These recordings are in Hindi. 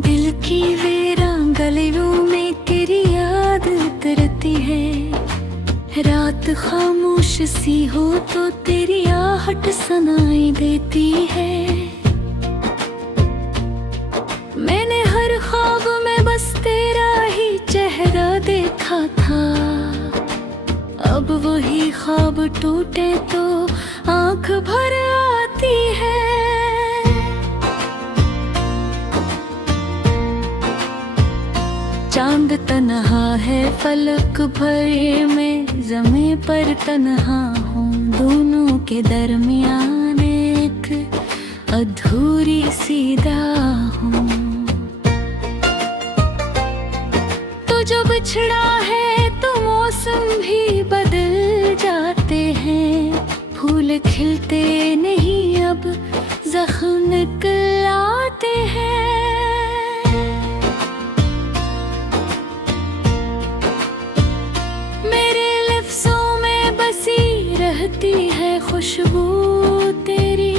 दिल की वीरान गलियों में तेरी याद उतरती है। रात खामोश सी हो तो तेरी आहट सुनाई देती है। मैंने हर ख्वाब में बस तेरा ही चेहरा देखा था। अब वही ख्वाब टूटे तो आंख भर आती है। चांद तन्हा है फलक भर में, ज़मीं पर तन्हा हूँ। दोनों के दरमियान एक अधूरी सी राह हूँ। तो जो बिछड़ा है तो मौसम भी बदल जाते हैं। फूल खिलते नहीं अब जख्म निकल आते हैं। रहती है खुशबू तेरी,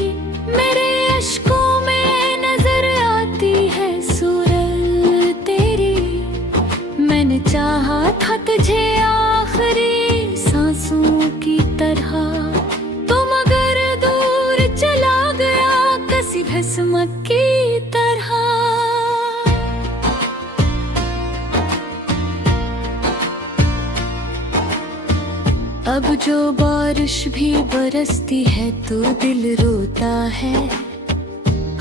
मेरे अश्कों में नजर आती है सूरत तेरी। मैंने चाहा था तुझे आखिरी सांसों की तरह, तो मगर दूर चला गया किसी भस्म की तरह। अब जो बारिश भी बरसती है तो दिल रोता है।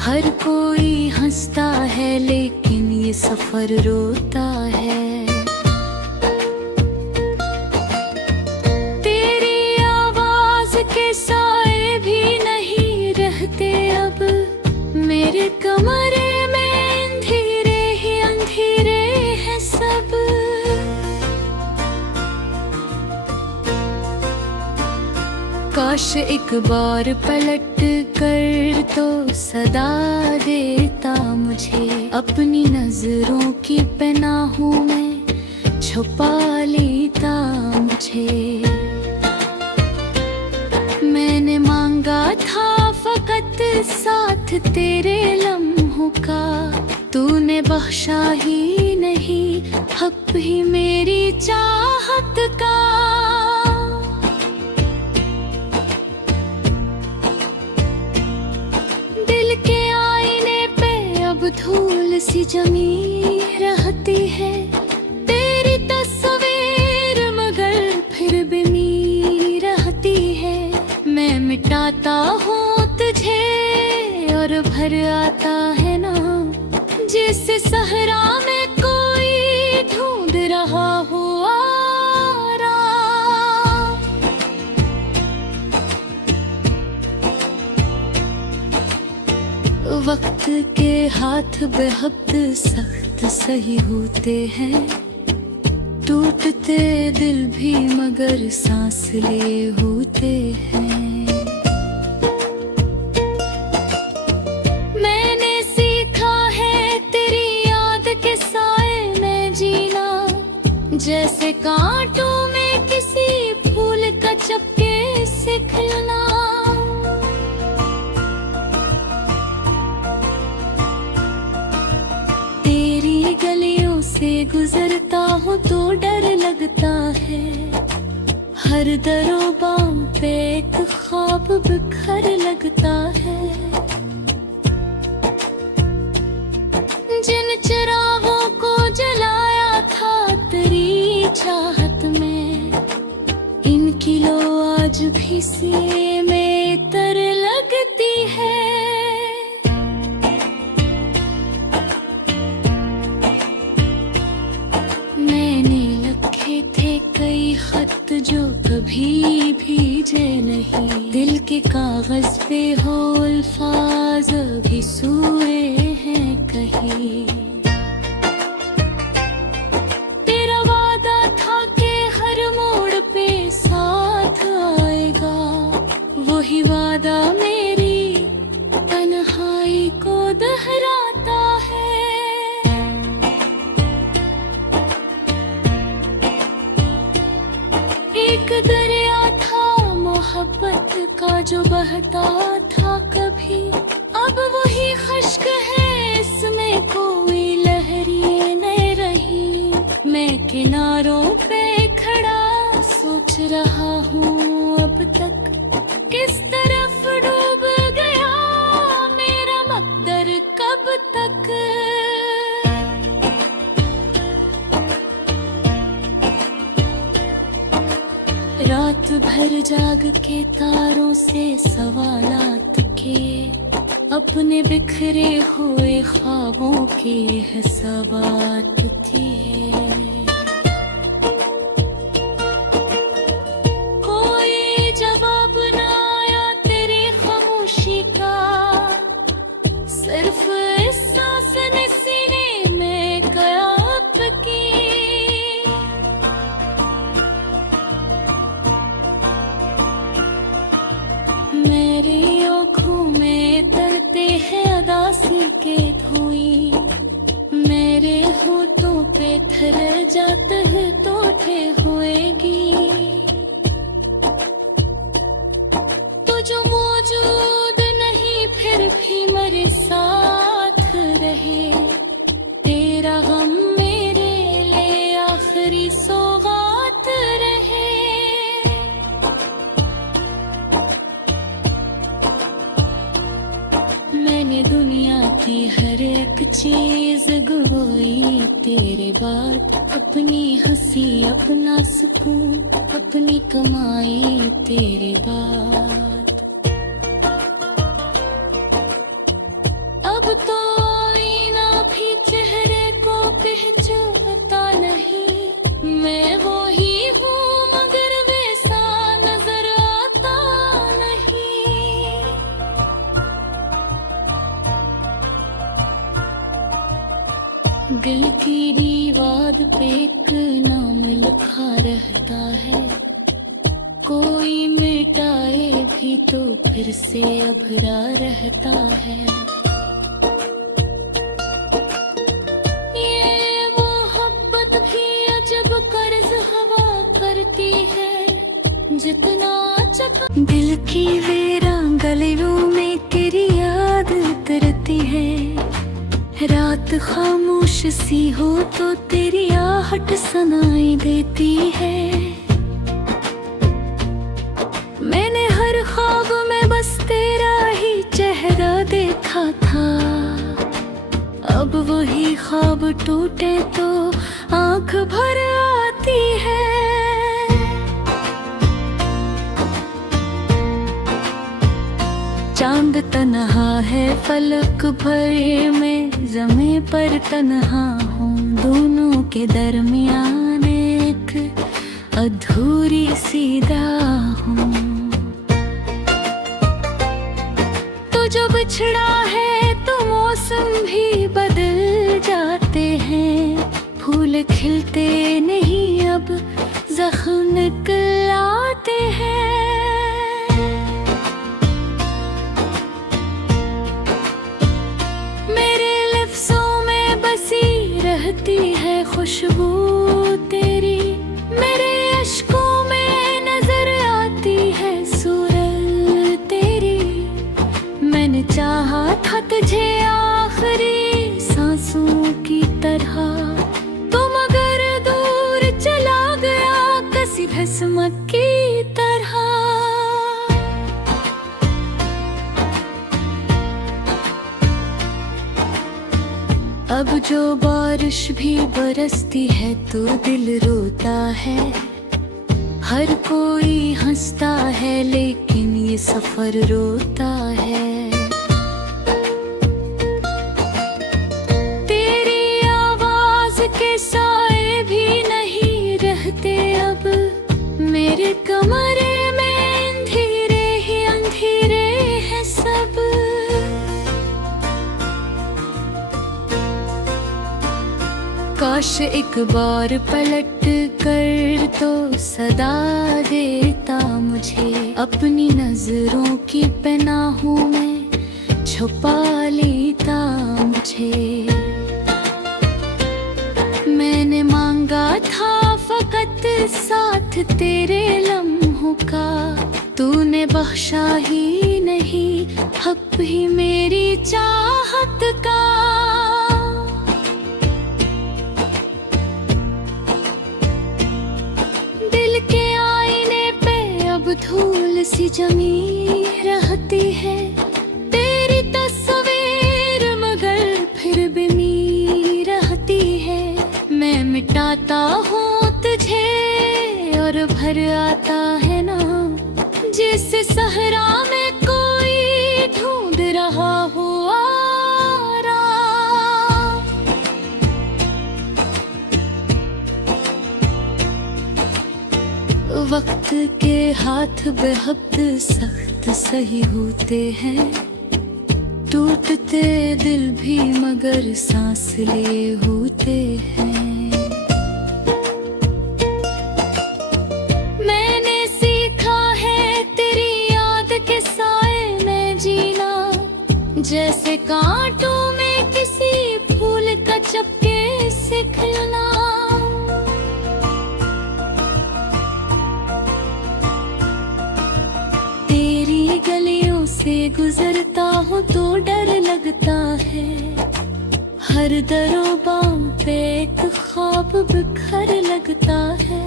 हर कोई हंसता है लेकिन ये सफर रोता है। तेरी आवाज के साए भी नहीं रहते अब मेरे कमरे में। अंधेरे ही अंधेरे हैं सब। काश एक बार पलट कर तो सदा देता मुझे। अपनी नजरों की पनाहों में छुपा लेता मुझे। मैंने मांगा था फकत साथ तेरे लम्हों का, तूने बख्शा ही नहीं हक भी मेरी चाहत का। धूल सी जमी रहती है तेरी तस्वीर, मगर फिर भी मी रहती है। मैं मिटाता हूँ तुझे और भर आता है ना, जिस सहरा में कोई ढूंढ रहा हो वक्त के हाथ बेहद सख्त सही होते हैं। टूटते दिल भी मगर सांस लिए होते हैं। मैंने सीखा है तेरी याद के साए में जीना, जैसे कांटों में किसी फूल का चपके से खिलना। गलियों से गुजरता हूँ तो डर लगता है। हर दरों बाम पे एक ख्वाब बिखर लगता है। जिन चिरागों को जलाया था तेरी चाहत में, इनकी लो आज भी सीने में तर लगती है। कई खत जो कभी भीजे नहीं, दिल के कागज पे हो अल्फाज भी सूए हैं कहीं। तेरा वादा था कि हर मोड़ पे साथ आएगा, वही वादा मेरी तन्हाई को दोहराता है। एक दरिया था मोहब्बत का जो बहता था कभी, अब वही खश्क है इसमें कोई बाहर जाग के तारों से सवालात किए, अपने बिखरे हुए ख्वाबों के हिसाबात किए। कोई जवाब ना आया तेरी खामोशी का, सिर्फ इस सांस ने सीने में कयाप की। मेरी आँखों में तरते हैं अदासी के धुएं, मेरे होठों पे ठहर जाते हैं टूटे हुए गीत। तू जो मौजूद नहीं फिर भी मेरे साथ रहे, तेरा गम मेरे लिए आखिरी सौगात रहे। मैंने दुनिया की हर एक चीज गवाई तेरे बाद, अपनी हंसी अपना सुकून अपनी कमाई तेरे बाद। अब तो आईना भी चेहरे को पहचानता नहीं, मैं वो ही हूँ मगर वैसा नजर आता नहीं। दिल की दीवार पे एक नाम लिखा रहता है, कोई मिटाए भी तो फिर से अभरा रहता है। ये मोहब्बत भी अजब कर्ज हवा करती है, जितना चका दिल की वीरान गलियों में तेरी याद उतरती है। रात खामोश सी हो तो तेरी आहट सुनाई देती है। मैंने हर ख्वाब में बस तेरा ही चेहरा देखा था, अब वही ख्वाब टूटे तो आंख भर आती है। चांद तन्हा है फलक भरे में, ज़मीं पर तन्हा हूँ, दोनों के दरमियान एक अधूरी सी राह हूँ। तो जो बिछड़ा है तो मौसम भी बदल जाते हैं, फूल खिलते नहीं अब जख्म निकल आते हैं। रहती है खुशबू तेरी, मेरे अश्कों में नजर आती है सूरत तेरी। मैंने चाहा था तुझे आखिरी सांसों की तरह, तो मगर दूर चला गया किसी भस्म की तरह। अब जो बारिश भी बरसती है तो दिल रोता है, हर कोई हंसता है लेकिन ये सफर रोता है। तेरी आवाज के साए भी नहीं रहते अब मेरे कमरे में, अंधेरे ही अंधेरे हैं सब। काश एक बार पलट कर तो सदा देता मुझे, अपनी नजरों की पनाहों में छुपा लेता मुझे। मैंने मांगा था फकत साथ तेरे लम्हों का, तूने बख्शा ही नहीं हक भी मेरी चाहत का। धूल सी जमी रहती है तेरी तस्वीर, मगर फिर भी मी रहती है। मैं मिटाता हूँ तुझे और भर आता है ना जैसे सहरा में कोई ढूंढ रहा हो आराम। वक्त के हाथ बेहद सख्त सही होते हैं, टूटते दिल भी मगर सांस लिए होते हैं। मैंने सीखा है तेरी याद के साए में जीना, जैसे कांटों में किसी फूल का चपके से खिलना। तेरी गलियों से गुजरता हूँ तो डर लगता है, हर दरों बाम पे एक ख्वाब बिखर लगता है।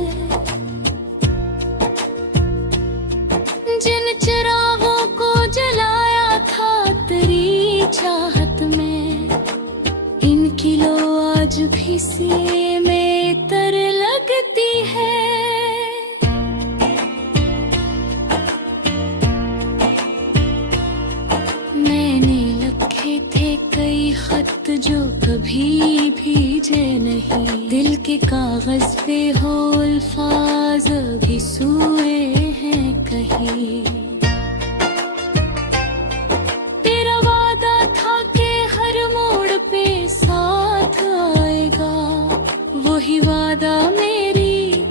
जिन चिरागों को जलाया था तेरी चाहत में, इनकी लो आज भी सीने में तर लगती है। मैंने लिखे थे कई खत जो कभी भीजे नहीं, दिल के कागज पे हो अल्फाज भी सूए हैं कहीं। तेरा वादा था कि हर मोड़ पे साथ आएगा, वही वादा मेरी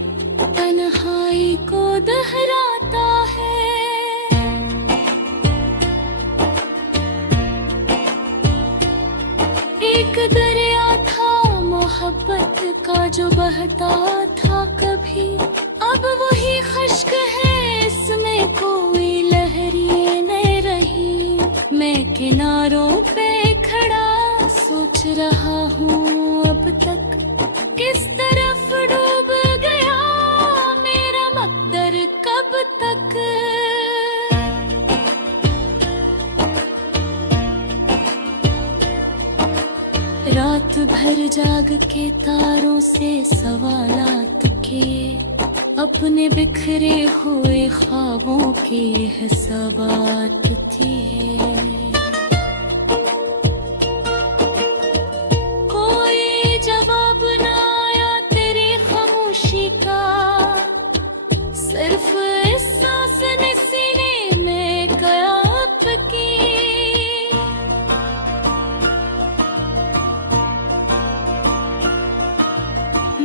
तन्हाई को दोहराता है। एक दरिया था मोहब्बत का जो बहता था कभी, अब वही खश्क है इसमें कोई लहरें नहीं रही। मैं किनारों पे खड़ा सोच रहा हूँ अब तक किस तरफ डूब गया मेरा मकदर कब तक। रात भर जाग के तारों से सवालात किए, अपने बिखरे हुए ख्वाबों के हिसाबात किए। कोई जवाब ना आया तेरी खामोशी का, सिर्फ इस सांस ने सीने में कयाप की।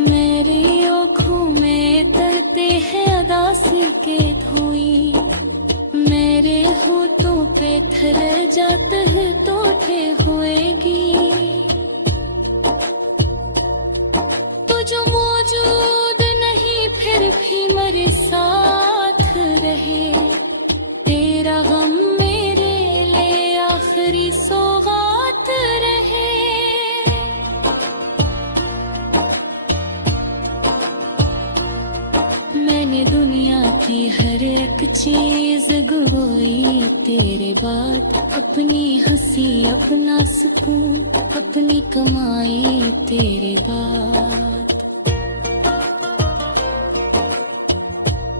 मेरी आँखों में तरते हैं अदासी के धुएं, मेरे होठों पे ठहर जाते हैं टूटे हुए गीत। तू जो मौजूद नहीं फिर भी मेरे साथ रहे, तेरा गम मेरे लिए आखिरी सौगात रहे। मैंने दुनिया की हर एक चीज गवाई तेरे बाद, अपनी हंसी अपना सुकून अपनी कमाई तेरे बाद।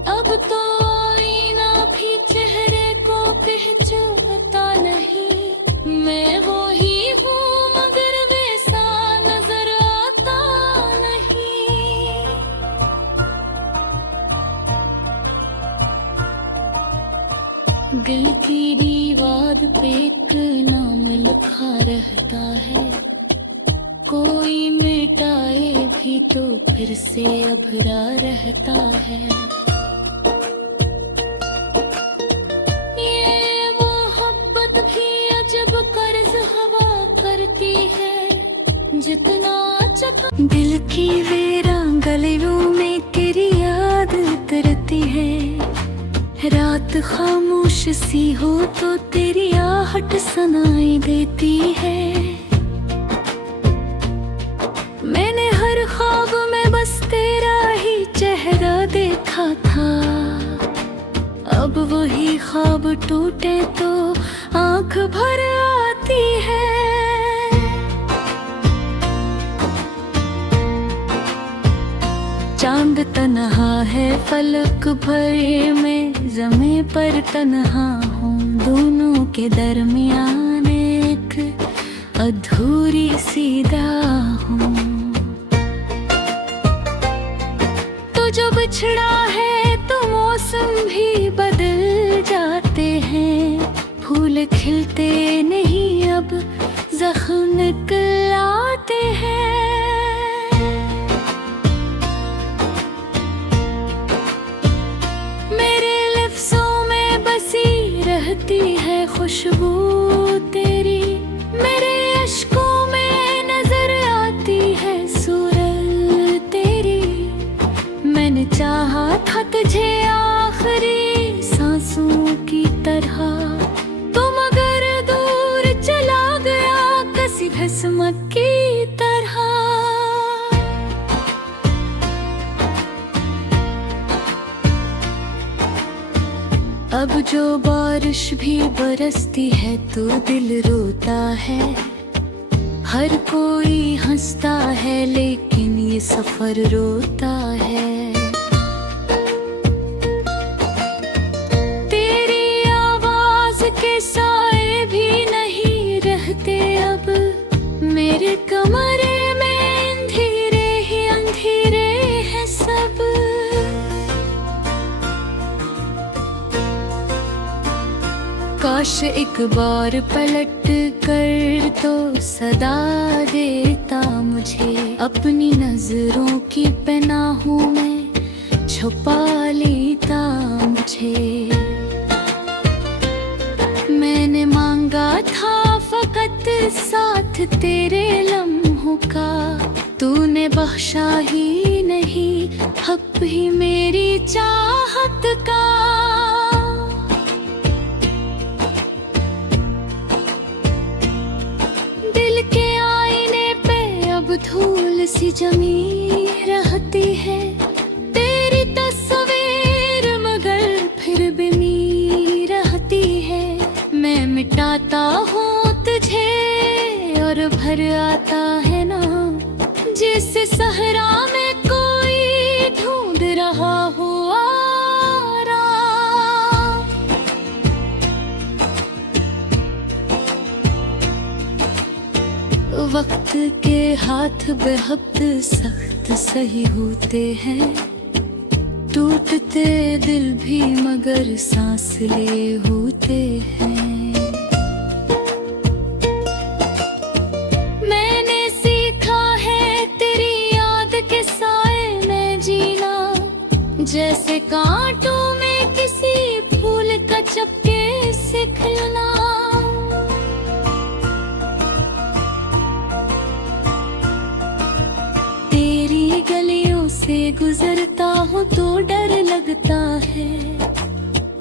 अब तो आईना भी चेहरे को पहचानता नहीं, मैं वो ही हूँ मगर वैसा नजर आता नहीं। दिल की दीवार पे एक नाम लिखा रहता है, कोई मिटाए भी तो फिर से अभरा रहता है। ये मोहब्बत भी अजब कर्ज हवा करती है, जितना दिल की वीरान गलियों में तेरी याद उतरती है। रात खामोश सी हो तो तेरी आहट सुनाई देती है। मैंने हर ख्वाब में बस तेरा ही चेहरा देखा था, अब वही ख्वाब टूटे तो आंख भर आती है। चांद तन्हा है फलक भर में, ज़मीं पर तन्हा हूँ, दोनों के दरमियान एक अधूरी सीधा हूँ। तो जो बिछड़ा है तो मौसम भी बदल जाते हैं, फूल खिलते नहीं अब जख्म निकल आते हैं। मेरे लफ्ज़ों में बसी रहती है खुशबू तेरी, मेरे अश्कों में नजर आती है सूरत तेरी। मैंने चाहा था तुझे आखिरी सांसों की तरह, तो मगर दूर चला गया किसी किस्मत की तरह। अब जो बारिश भी बरसती है तो दिल रोता है, हर कोई हंसता है लेकिन ये सफर रोता है। तेरी आवाज के साए भी नहीं रहते अब मेरे कमरे में, अंधेरे ही अंधेरे हैं सब। काश एक बार पलट कर तो सदा देता मुझे, अपनी नजरों की पनाहों में छुपा लेता मुझे। मैंने मांगा था फकत साथ तेरे लम्हों का, तूने बख्शा ही नहीं हक भी मेरी चाहत का। धूल सी जमी रहती है तेरी तस्वीर, मगर फिर भी मी रहती है। मैं मिटाता हूँ तुझे और भर आता है ना, जिस सहरा में कोई ढूंढ रहा हुआ। वक्त के हाथ बेहद सख्त सही होते हैं, टूटते दिल भी मगर सांस ले होते हैं। मैंने सीखा है तेरी याद के साए में जीना, जैसे कांटों में किसी फूल का चपके से खिलना। गलियों से गुजरता हूँ तो डर लगता है,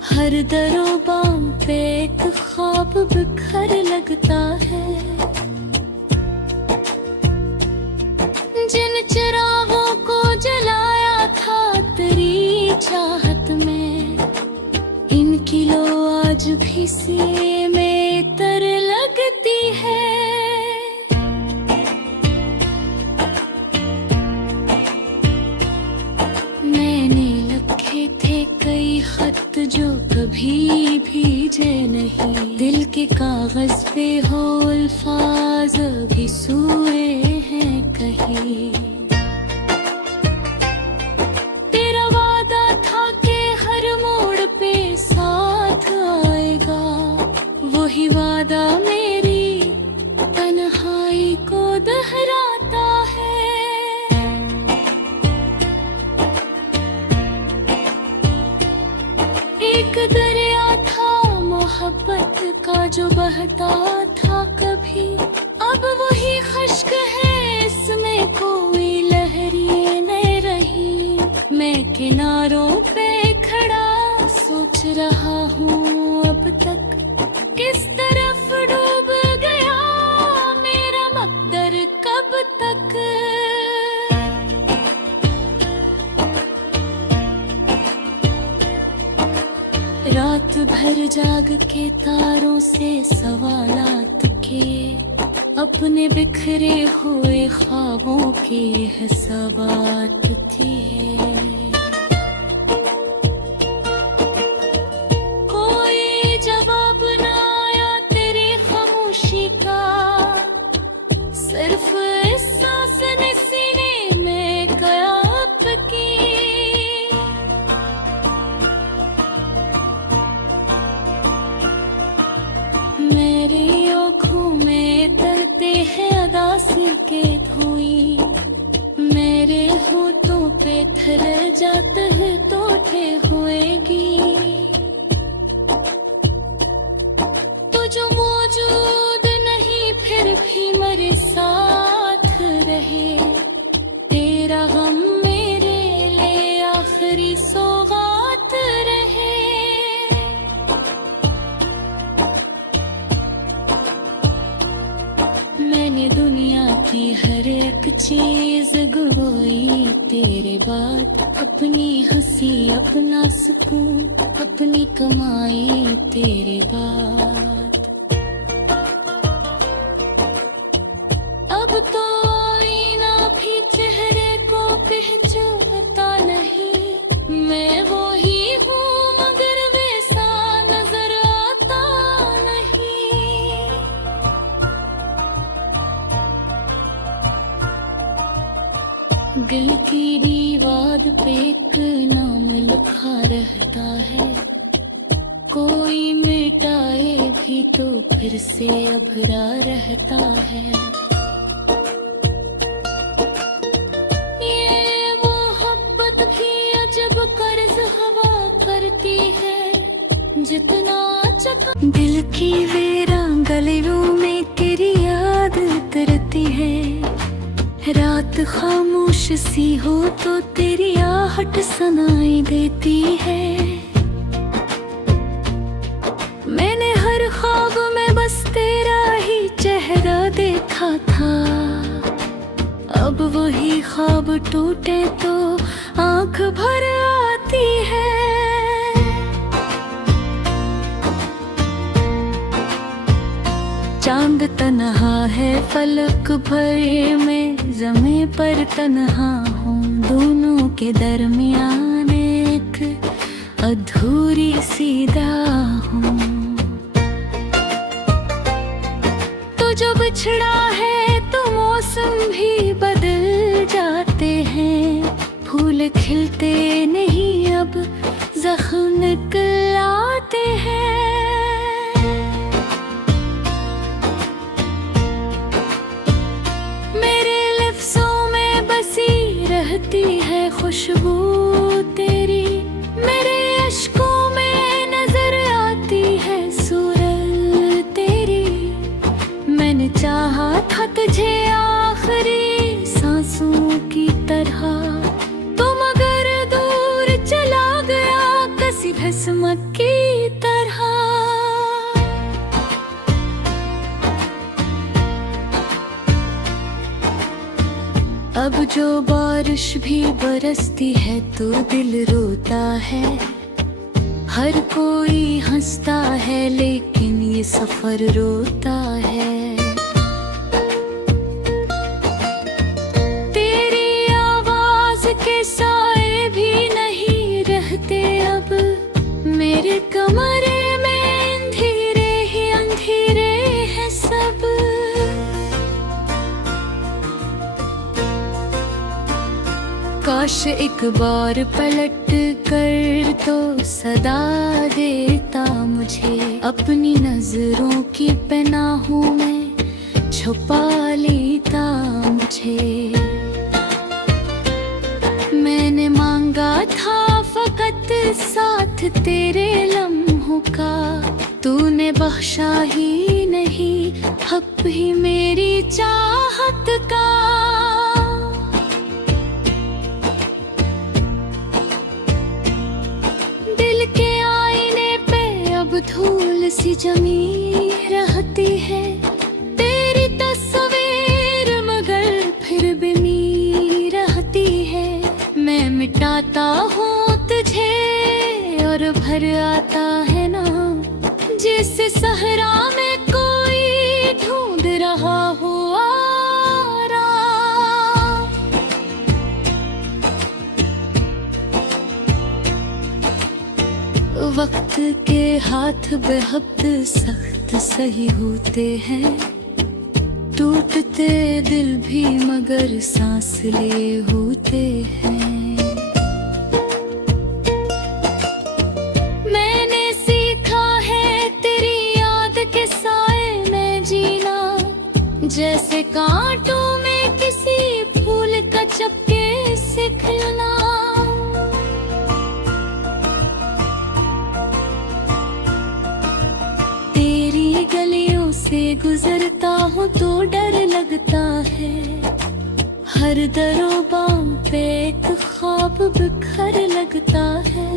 हर दरों बाम पे एक ख्वाब बिखर लगता है। जिन चिरागों को जलाया था तेरी चाहत में, इनकी लो आज भी सीने में तर लगती है। खत जो कभी भीजे नहीं, दिल के कागज पे हो अल्फाज भी सूए हैं कहीं। तेरा वादा था कि हर मोड़ पे साथ आएगा, वही वादा मेरी तन्हाई को दोहराता है। एक दरिया था मोहब्बत का जो बहता था कभी, अब वही खुश्क है, इसमें कोई लहरी नहीं रही। मैं किनारों पे खड़ा सोच रहा हूँ अब तक किस तरफ डूब गया मेरा मकदर कब तक। रात भर जाग के तारों से सवालात किए, अपने बिखरे हुए ख्वाब ख्वाबों के हिसाबात थी। कोई जवाब ना आया तेरी खामोशी का, सिर्फ इस सांस ने सीने में कयाप की। मेरी आँखों में तरते हैं अदासी के धुएं, मेरे होठों पे थर जाते हैं तोड़े हुए गीत। तू जो मौजूद नहीं फिर भी मेरे साथ रहे, तेरा गम मेरे लिए आखिरी सौगात रहे। मैंने दुनिया की हर एक चीज गवाई तेरे बाद, अपनी हंसी अपना सुकून अपनी कमाई तेरे बाद। अब तो आईना भी चेहरे को पहचानता नहीं, मैं वो ही हूँ मगर वैसा नजर आता नहीं। दिल की दीवार पे एक नाम लिखा रहता है, कोई मिटाए भी तो फिर से अभरा रहता है। ये मोहब्बत भी अजब कर्ज हवा करती है, जितना चका दिल की वीरान गलियों में तेरी याद उतरती है। रात खामोश सी हो तो तेरी आहट सुनाई देती है। मैंने हर ख्वाब में बस तेरा ही चेहरा देखा था, अब वही ख्वाब टूटे तो आंख भर आती है। चांद तन्हा है फलक भर में, ज़मीं पर तन्हा हूँ, दोनों के दरमियान एक अधूरी सी राह हूँ। तो जो बिछड़ा है तो मौसम भी बदल जाते हैं, फूल खिलते नहीं अब जख्म निकल आते हैं। रहती है खुशबू तेरी, मेरे अश्कों में नजर आती है सूरत तेरी। मैंने चाहा था तुझे आखिरी सांसों की तरह, तो मगर दूर चला गया किसी किस्मत की तरह। अब जो बारिश भी बरसती है तो दिल रोता है, हर कोई हंसता है लेकिन ये सफर रोता है। तेरी आवाज के साए भी नहीं रहते अब मेरे कमरे में, अंधेरे ही अंधेरे हैं सब। काश एक बार पलट कर तो सदा देता मुझे, अपनी नजरों की पनाहों में छुपा लेता मुझे। मैंने मांगा था फकत साथ तेरे लम्हों का, तूने बख्शा ही नहीं हक भी मेरी चाहत का। धूल सी जमी रहती है तेरी तस्वीर, मगर फिर भी मी रहती है। मैं मिटाता हूँ तुझे और भर आता है ना, जिस सहरा में कोई ढूंढ रहा हो आराम। वक्त के हाथ बेहद सख्त सही होते हैं, टूटते दिल भी मगर सांस लिए होते हैं। मैंने सीखा है तेरी याद के साए में जीना, जैसे कांटों में किसी फूल का चपके से खिलना। तेरी गलियों से गुजरता हूँ तो डर लगता है, हर दरों बाम पे एक ख्वाब बिखर लगता है।